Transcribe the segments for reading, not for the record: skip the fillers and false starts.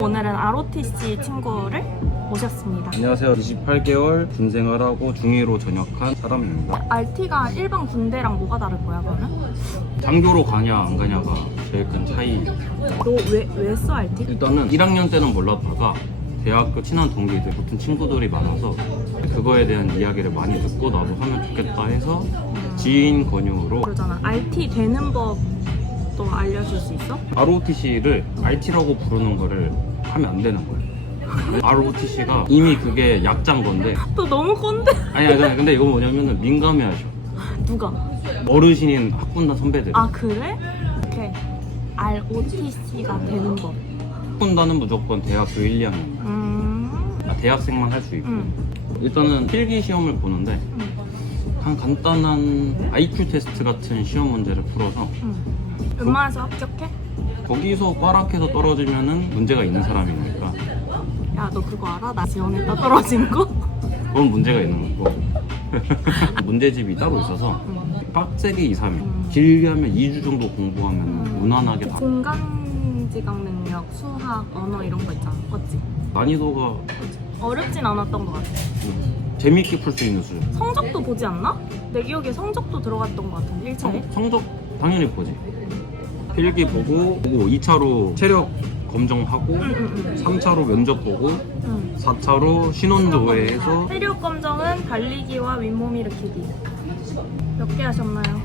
오늘은 ROTC 친구를 모셨습니다. 안녕하세요. 28개월 군 생활하고 중2로 전역한 사람입니다. RT가 일반 군대랑 뭐가 다를 거야 그러면? 장교로 가냐 안 가냐가 제일 큰 차이. 너 왜 써 RT? 일단은 1학년 때는 몰랐다가 대학교 친한 동기들, 붙은 친구들이 많아서 그거에 대한 이야기를 많이 듣고 나도 하면 좋겠다 해서 지인 권유로 그러잖아. RT 되는 법도 알려줄 수 있어? ROTC를 RT라고 부르는 거를 하면 안 되는 거예요. ROTC가 이미 그게 약자인 건데 너 너무 꼰대. 아니야 근데 이거 뭐냐면은 민감해하셔. 누가? 어르신인 학군단 선배들. 아 그래? 오케이. ROTC가 되는 법. 학군단은 무조건 대학교 1, 2학년 대학생만 할 수 있고 일단은 필기 시험을 보는데 한 간단한 IQ 테스트 같은 시험 문제를 풀어서 웬만해서 합격해? 거기서 꽈락해서 떨어지면은 문제가 있는 사람이니까 야 너 그거 알아? 나 지원했다 떨어진 거? 그건 문제가 있는 거고 문제집이 따로 있어서 빡세게 2, 3일 길게 하면 2주 정도 공부하면 무난하게 다 공간지각 능력, 수학, 언어 이런 거 있잖아 맞지? 난이도가 어렵진 않았던 것 같아. 재밌게 풀 수 있는 수준. 성적도 보지 않나? 내 기억에 성적도 들어갔던 것 같은데 1차에? 성적 당연히 보지. 필기 보고 2차로 체력 검정하고 3차로 면접 보고 4차로 신원조회해서 체력 검정은 달리기와 윗몸 일으키기. 몇 개 하셨나요?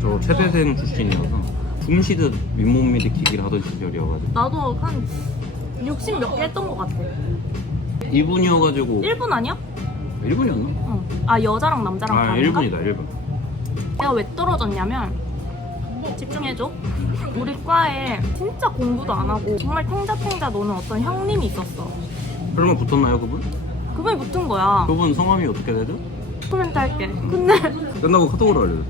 저 체대생 출신이라서 숨쉬듯 윗몸 일으키기를 하던 시절이어가지고 나도 한 60 몇 개 했던 것 같아. 2분이어가지고 1분 아니야? 1분이었나? 응. 아 여자랑 남자랑 아 다른가? 1분이다 1분. 내가 왜 떨어졌냐면 집중해줘. 우리 과에 진짜 공부도 안 하고 정말 탱자탱자 노는 어떤 형님이 있었어. 설마 붙었나요 그분? 그분이 붙은 거야. 그분 성함이 어떻게 되죠? 코멘트 할게. 근데 끝나고 카톡으로 알려줘.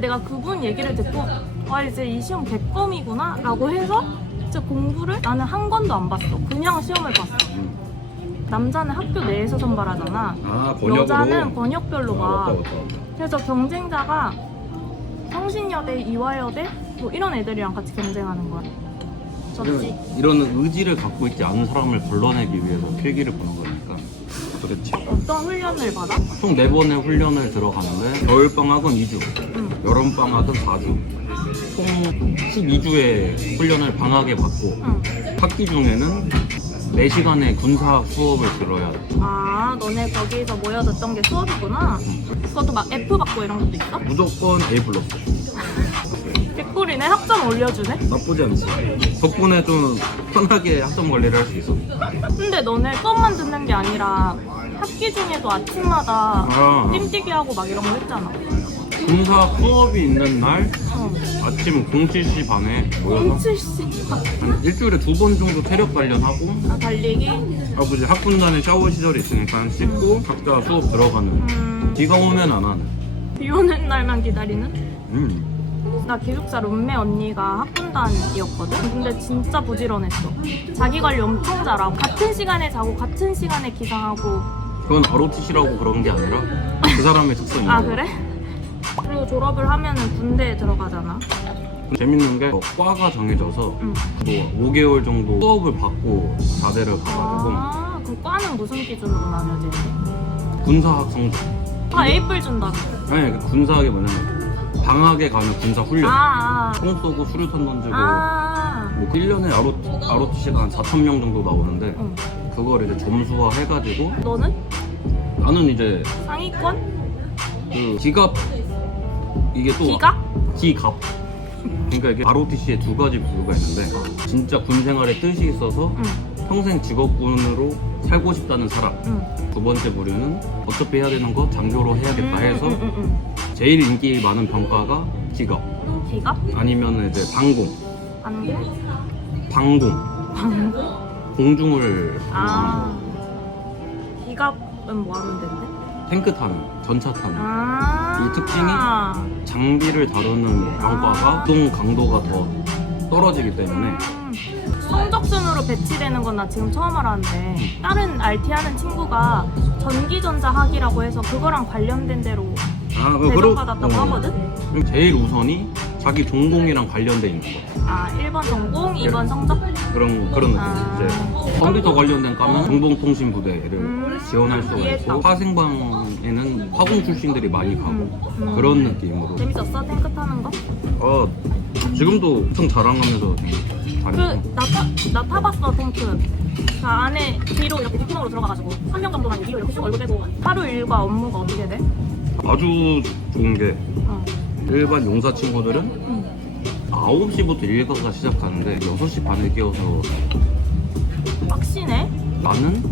내가 그분 얘기를 듣고 아 이제 이 시험 백검이구나 라고 해서 진짜 공부를 나는 한 권도 안 봤어. 그냥 시험을 봤어. 남자는 학교 내에서 선발하잖아. 아 번역으로? 여자는 번역별로 봐. 맞다. 그래서 경쟁자가 성신여대, 이화여대 뭐 이런 애들이랑 같이 경쟁하는 거야. 졌지? 이런 의지를 갖고 있지 않은 사람을 걸러내기 위해서 필기를 보는 거니까 그렇지. 어떤 훈련을 받아? 총 4번의 훈련을 들어가는데 겨울방학은 2주, 여름방학은 4주 총 12주의 훈련을 방학에 받고 학기 중에는 4시간의 군사 수업을 들어야 돼. 아 너네 거기서 모여졌던 게 수업이구나. 그것도 막 F 받고 이런 것도 있어? 무조건 A 플러스. 개꿀이네. 학점 올려주네. 나쁘지 않지. 덕분에 좀 편하게 학점 관리를 할 수 있어. 근데 너네 수업만 듣는 게 아니라 학기 중에도 아침마다 띵뛰기 하고 막 이런 거 했잖아. 군사 수업이 있는 날 아침 07시 반에 모여서 07시 한 일주일에 2번 정도 체력 단련하고 아 달리기? 하고 이제 학군단에 샤워 시설이 있으니까 씻고 각자 수업 들어가는. 비가 오면 안 하는. 비 오는 날만 기다리는? 나 기숙사 룸메 언니가 학군단이었거든? 근데 진짜 부지런했어. 자기 관리 엄청 잘하고 같은 시간에 자고 같은 시간에 기상하고. 그건 ROTC라고 그런 게 아니라 그 사람의 특성이야. 아 그래? 그리고 졸업을 하면은 군대에 들어가잖아. 재밌는 게 과가 정해져서 또 5개월 정도 수업을 받고 자대를 가가지고 아, 그 과는 무슨 기준으로 나뉘어지지? 군사학 성적. 아, 에이플 준다고. 아니 그 군사학이 뭐냐면 방학에 가는 군사 훈련. 아, 총 쏘고 수류탄 던지고 뭐 1년에 ROTC가 한 4,000명 정도 나오는데 그걸 이제 점수화 해가지고 너는? 나는 이제 상위권? 그 기갑 이게 또 기갑? 기갑. 그러니까 이게 ROTC에 2가지 부류가 있는데 진짜 군 생활에 뜻이 있어서 평생 직업군으로 살고 싶다는 사람. 2번째 부류는 어차피 해야 되는 거 장교로 해야겠다 해서 제일 인기 많은 병과가 기갑. 기갑? 아니면 이제 방공. 안공? 방공. 방공? 공중을 아, 기갑은 뭐 하는 데인데? 탱크 타는, 전차 타는. 아, 이 특징이 장비를 다루는 병과가 이동 강도가 더 떨어지기 때문에 성적순으로 배치되는 건 나 지금 처음 알았는데 다른 RT 하는 친구가 전기전자학이라고 해서 그거랑 관련된 대로 배정받았다고 하거든? 제일 우선이 자기 전공이랑 관련돼 있는 거. 아 1번 전공, 2번 성적? 그런 느낌. 아. 이제 컴퓨터 관련된 과면 정보통신부대를 지원할 수가 이해했다. 있고 화생방에는 화공 출신들이 많이 가고 그런 느낌으로. 재밌었어? 탱크 타는 거? 지금도 엄청 자랑하면서 다니고. 나 타봤어 탱크. 그 안에 뒤로 이렇게 미팅으로 들어가가지고 한 명 정도만 뒤로 이렇게 쭉 얼굴 빼고 하루 일과 업무가 어떻게 돼? 아주 좋은 게 어. 일반 용사 친구들은 응. 9시부터 일과가 시작하는데 6시 반에 깨워서 빡시네? 나는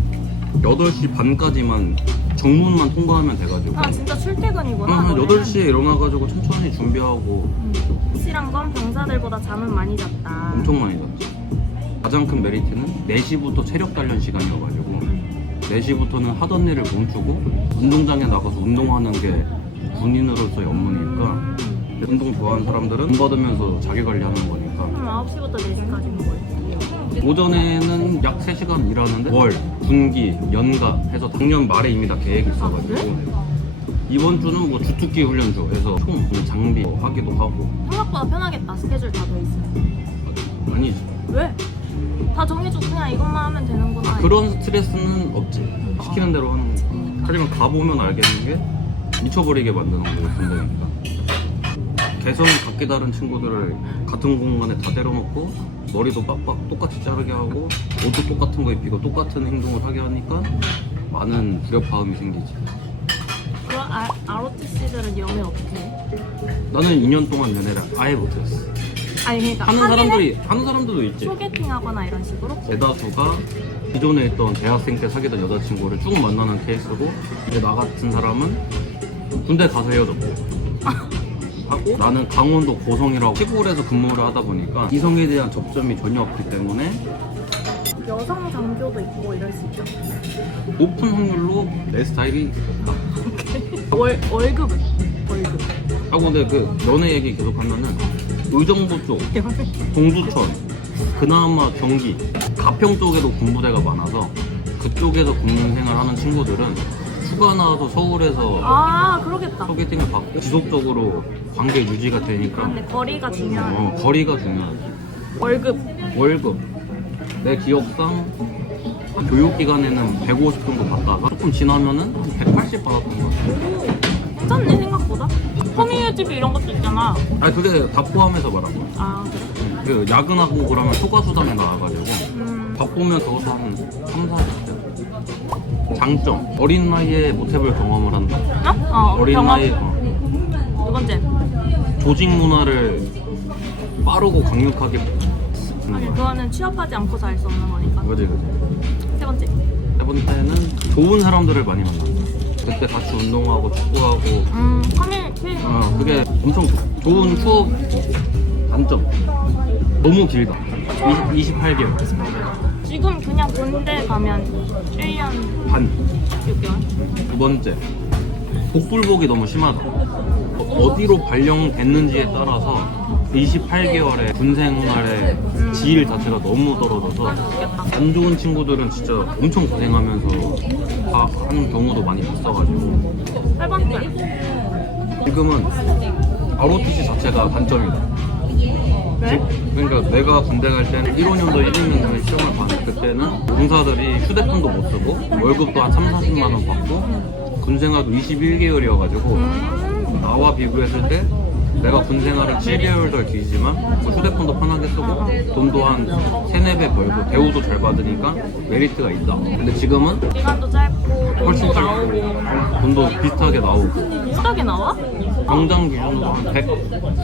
8시 반까지만 정문만 통과하면 돼가지고 아 진짜 출퇴근이구나. 한 너네는. 8시에 일어나가지고 천천히 준비하고 확실한 건 병사들보다 잠은 많이 잤다. 엄청 많이 잤지. 가장 큰 메리트는 4시부터 체력 단련 시간이어가지고 4시부터는 하던 일을 멈추고 운동장에 나가서 운동하는 게 군인으로서의 업무니까 운동 좋아하는 사람들은 돈 받으면서 자기 관리하는 거니까 9시부터 4시까지인 거예요. 오전에는 약 3시간 일하는데 월, 분기, 연가 해서 작년 말에 이미 다 계획이 있어가지고 그래? 이번 주는 뭐 주특기 훈련주 해서 총 장비 하기도 하고 생각보다 편하겠다. 스케줄 다 돼 있으면. 아니지. 왜? 다 정해주고 그냥 이것만 하면 되는구나. 그런 스트레스는 없지. 시키는 대로 하는 거. 하지만 가보면 알겠는 게 미쳐버리게 만드는 거고 군대니까. 개성이 각기 다른 친구들을 같은 공간에 다 때려놓고 머리도 빡빡 똑같이 자르게 하고 옷도 똑같은 거 입히고 똑같은 행동을 하게 하니까 많은 불협화음이 생기지. 그럼 ROTC들은 연애 어떻게 해? 나는 2년 동안 연애를 아예 못했어. 아니 그러니까 하는 사람들도 있지. 소개팅하거나 이런 식으로? 대다수가 기존에 있던 대학생 때 사귀던 여자친구를 쭉 만나는 케이스고 이제 나 같은 사람은 군대 가서 헤어졌고 하고 나는 강원도 고성이라고 시골에서 근무를 하다 보니까 이성에 대한 접점이 전혀 없기 때문에 여성 장교도 있고 이럴 수 있죠. 높은 확률로 내 스타일이 월급은? 월급. 하고 근데 그 연애 얘기 계속 하면은 의정부 쪽, 동두천, 그나마 경기, 가평 쪽에도 군부대가 많아서 그쪽에서 군인 생활하는 친구들은 휴가 나와서 서울에서 아 그러겠다. 소개팅을 받고 지속적으로 관계 유지가 되니까 근데 거리가 중요하네. 거리가 중요하지. 월급 내 기억상 교육기간에는 150 정도 받다가 조금 지나면은 180 받았던 것 같아. 괜찮네 생각보다. 커뮤니티 이런 것도 있잖아. 아니 그게 다 포함해서 말하고 아 그래? 그 야근하고 그러면 휴가수당이 나와가지고 바쁘면 적어도 한 3, 40대. 장점 어린 나이에 못해볼 경험을 한다. 어린 경험. 나이에 두 번째. 조직 문화를 빠르고 강력하게 아니 그거는 취업하지 않고서 알 수 없는 거니까. 그지. 세 번째. 세 번째는 좋은 사람들을 많이 만난다. 그때 같이 운동하고 축구하고 커뮤니티. 그게 엄청 좋은 추억. 단점 너무 길다. 28개월 지금 그냥 군대 가면 1년 반. 6개월. 두 번째 복불복이 너무 심하다. 어디로 발령됐는지에 따라서 28개월의 군생활의 질 자체가 너무 떨어져서 안 좋은 친구들은 진짜 엄청 고생하면서 다 하는 경우도 많이 있어가지고 세 번째. 지금은 ROTC 자체가 단점이다. 왜? 그러니까 내가 군대 갈 때는 1호년도 1학년도에 시험을 봤는데 그때는 공사들이 휴대폰도 못 쓰고 월급도 한 3, 40만 원 받고 군생활도 21개월이어가지고 나와 비교했을 때 내가 군생활을 7개월 더 길지만 뭐 휴대폰도 편하게 쓰고 돈도 한 3, 4배 벌고 대우도 잘 받으니까 메리트가 있다. 근데 지금은 기간도 짧고 훨씬 돈도 짧고 나오고. 돈도 비슷하게 나오고 비슷하게 나와? 당장 기준으로 한 100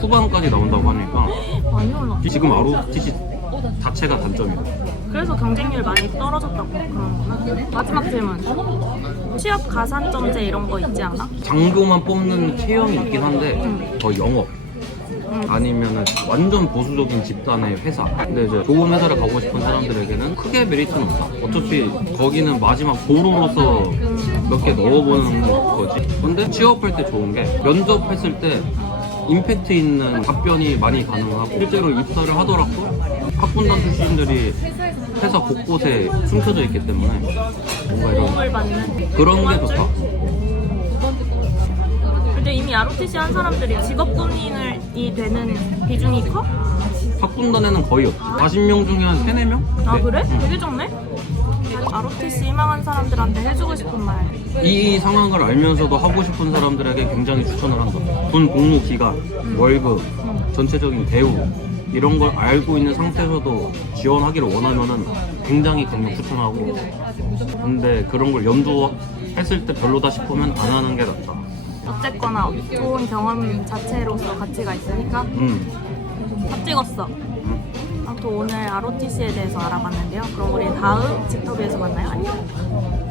후반까지 나온다고 하니까 많이 올랐어. 지금 ROTC 자체가 단점이다. 그래서 경쟁률 많이 떨어졌다고 그러는구나. 마지막 질문. 취업 가산점제 이런 거 있지 않아? 장교만 뽑는 체형이 있긴 한데 더 영업 아니면은 완전 보수적인 집단의 회사. 근데 이제 좋은 회사를 가고 싶은 사람들에게는 크게 메리트는 없다. 어차피 거기는 마지막 보루로서 몇 개 넣어보는 거지. 근데 취업할 때 좋은 게 면접했을 때 임팩트 있는 답변이 많이 가능하고 실제로 입사를 하더라도 학군단 출신들이 회사 곳곳에 숨겨져 있기 때문에 뭔가 이런 도움을 받는. 그런 게 좋다. 근데 이미 ROTC 한 사람들이 직업 군인이 되는 비중이 커? 학군단에는 거의 없어. 40명 중에 한 3, 4명? 아 그래? 되게 적네? ROTC 희망한 사람들한테 해주고 싶은 말. 이 상황을 알면서도 하고 싶은 사람들에게 굉장히 추천을 한다. 군 복무 기간, 월급, 전체적인 대우 이런 걸 알고 있는 상태에서도 지원하기를 원하면은 굉장히 강력 추천하고, 근데 그런 걸 염두했을 때 별로다 싶으면 안 하는 게 낫다. 어쨌거나 좋은 경험 자체로서 가치가 있으니까 다 찍었어. 아무튼 오늘 ROTC에 대해서 알아봤는데요. 그럼 우리 다음 직터비에서 만나요. 안녕.